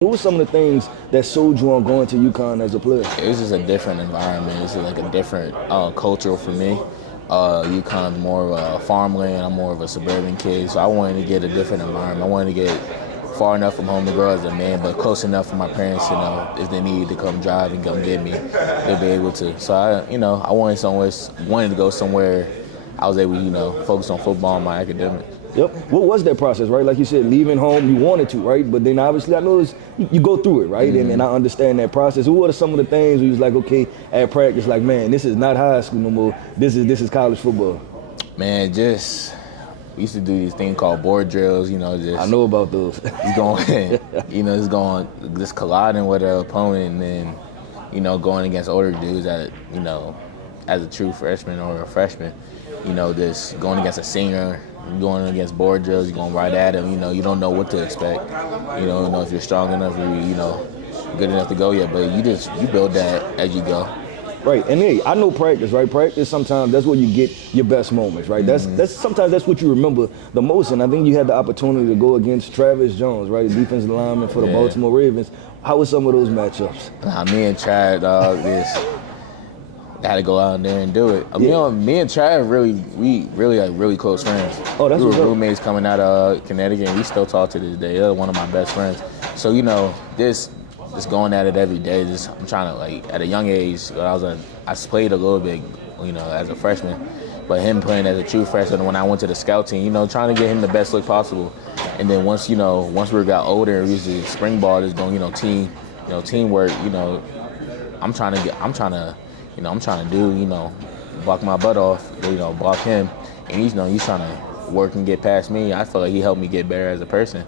What were some of the things that sold you on going to UConn as a player? It was just a different environment. It's like a different culture for me. UConn's more of a farmland. I'm more of a suburban kid, so I wanted to get a different environment. I wanted to get far enough from home to grow as a man, but close enough for my parents to know if they needed to come drive and come get me, they'll be able to. So I wanted to go somewhere I was able to, focus on football and my academics. Yep. What was that process, right? Like you said, leaving home, you wanted to, right? But then obviously I know you go through it, right? And I understand that process. What are some of the things where you was like, okay, at practice, like, man, this is not high school no more. This is college football. Man, we used to do these things called board drills, I know about those. Just colliding with an opponent and then, going against older dudes that, as a true freshman or a freshman, just going against a senior, going against board drills, you're going right at them, you don't know what to expect. You don't know if you're strong enough or, good enough to go yet, but you build that as you go. Right, and hey, I know practice, right? Practice sometimes that's where you get your best moments, right? That's sometimes that's what you remember the most. And I think you had the opportunity to go against Travis Jones, right, the defensive lineman for the Baltimore Ravens. How were some of those matchups? Me and Trav, I had to go out there and do it. Me and Trav really close friends. Oh, that's we what's were up. roommates coming out of Connecticut, and we still talk to this day. They're one of my best friends. So just going at it every day. I'm trying to at a young age. I played a little bit, as a freshman, but him playing as a true freshman when I went to the scout team, trying to get him the best look possible. And then once we got older, we used to spring ball, just going, teamwork. I'm trying to do, block my butt off, block him, and he's trying to work and get past me. I feel like he helped me get better as a person.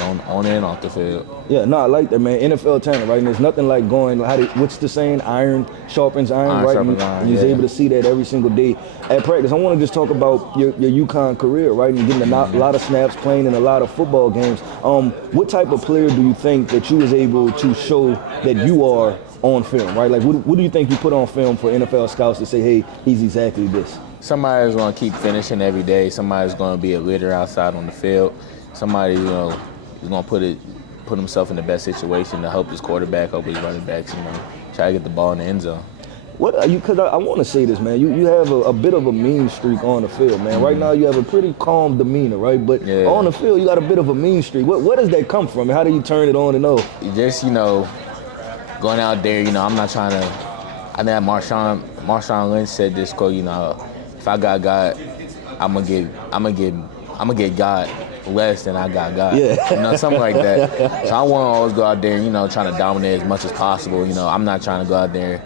On and off the field. Yeah, no, I like that, man. NFL talent, right? And there's nothing like going, what's the saying? Iron sharpens iron, right? Sharpens iron, and he's able to see that every single day at practice. I want to just talk about your UConn career, right? And getting a lot of snaps, playing in a lot of football games. What type of player do you think that you was able to show that you are on film, right? Like, what do you think you put on film for NFL scouts to say, hey, he's exactly this? Somebody's going to keep finishing every day. Somebody's going to be a leader outside on the field. Somebody, is going to put himself in the best situation to help his quarterback, help his running backs, try to get the ball in the end zone. What are you? Because I want to say this, man. You have a bit of a mean streak on the field, man. Right now you have a pretty calm demeanor, right? But on the field you got a bit of a mean streak. Where does that come from? How do you turn it on and off? Just going out there, I'm not trying to. I think Marshawn Lynch said this quote. If I got God, I'm gonna get God less than I got God. Yeah. Something like that. So I want to always go out there, trying to dominate as much as possible. I'm not trying to go out there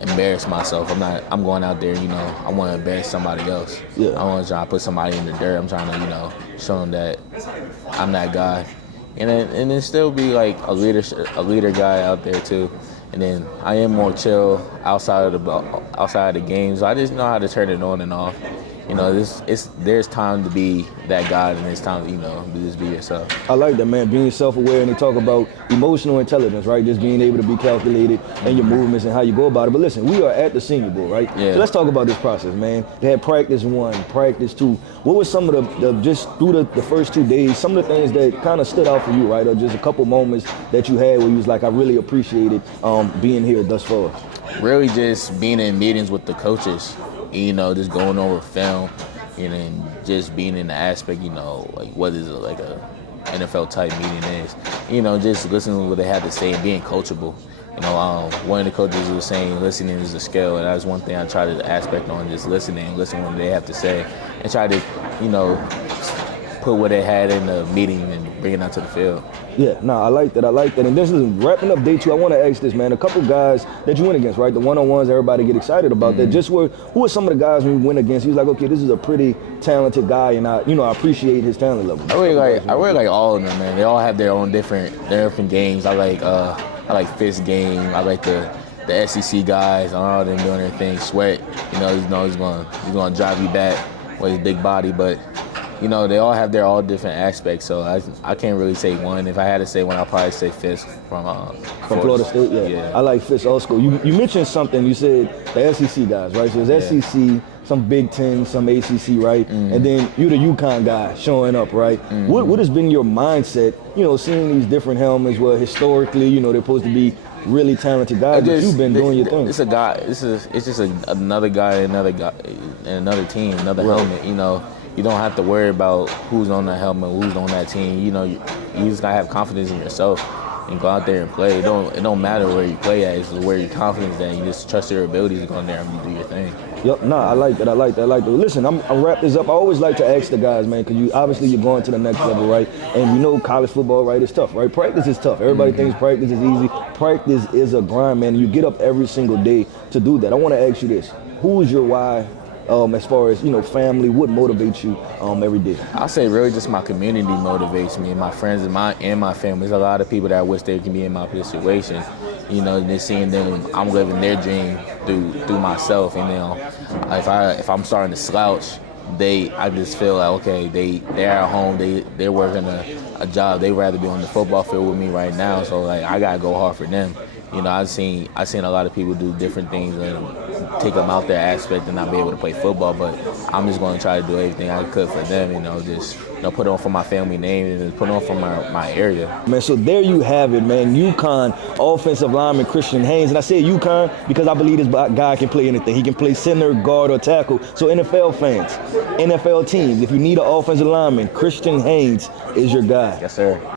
and embarrass myself. I'm going out there, I want to embarrass somebody else. Yeah. I want to try to put somebody in the dirt. I'm trying to, show them that I'm that guy. And then still be like a leader guy out there too. And then I am more chill outside of the games. I just know how to turn it on and off. There's time to be that guy, and there's time to, just be yourself. I like that, man. Being self-aware, and they talk about emotional intelligence, right? Just being able to be calculated in your movements and how you go about it. But listen, we are at the Senior Bowl, right? Yeah. So let's talk about this process, man. They had practice 1, practice 2. What was some of the just through the first 2 days, some of the things that kind of stood out for you, right? Or just a couple moments that you had where you was like, I really appreciated being here thus far. Really just being in meetings with the coaches. Just going over film, and just being in the aspect, like what is like a NFL type meeting is. Just listening to what they have to say and being coachable. One of the coaches was saying listening is a skill, and that's one thing I try to aspect on, just listening to what they have to say, and try to, put what they had in the meeting and bring it out to the field. Yeah, no, I like that. And this is wrapping up day 2. I want to ask this, man. A couple guys that you went against, right? The one-on-ones, everybody get excited about that. Who are some of the guys we went against? He was like, okay, this is a pretty talented guy, and I appreciate his talent level. I really like all of them, man. They all have their own different games. I like Fist's game. I like the SEC guys. All of them doing their thing. Sweat, he's gonna drive you back with his big body, but you know, they all have their all different aspects. So I can't really say one. If I had to say one, I'll probably say Fisk from Florida State. Yeah. I like Fisk also. You mentioned something. You said the SEC guys, right? So it's SEC, some Big Ten, some ACC, right? And then you the UConn guy showing up, right? What has been your mindset? You know, seeing these different helmets. Well, historically, you know, they're supposed to be really talented guys, but you've been doing your thing. It's a guy. It's just another guy, another team, another helmet. You know, you don't have to worry about who's on the helmet, who's on that team. You know, you just gotta have confidence in yourself and go out there and play. It don't matter where you play at. It's where your confidence at. You just trust your abilities to go in there and do your thing. Yep, I like that. Listen, I'll wrap this up. I always like to ask the guys, man, because you're going to the next level, right? And you know college football, right, it's tough, right? Practice is tough. Everybody thinks practice is easy. Practice is a grind, man. You get up every single day to do that. I want to ask you this. Who is your why as far as, you know, family? What motivates you every day? I'll say really just my community motivates me, and my friends and my family. There's a lot of people that I wish they can be in my situation. You know, just seeing them, I'm living their dream through myself. And you know, if I'm starting to slouch, I just feel like, okay, they're at home, they're working a job. They'd rather be on the football field with me right now. So like, I gotta go hard for them. You know, I've seen a lot of people do different things and take them out their aspect and not be able to play football, but I'm just going to try to do everything I could for them, you know, just, you know, put on for my family name and put on for my area. Man, so there you have it, man. UConn offensive lineman Christian Haynes. And I say UConn because I believe this guy can play anything. He can play center, guard, or tackle. So NFL fans, NFL teams, if you need an offensive lineman, Christian Haynes is your guy. Yes, sir.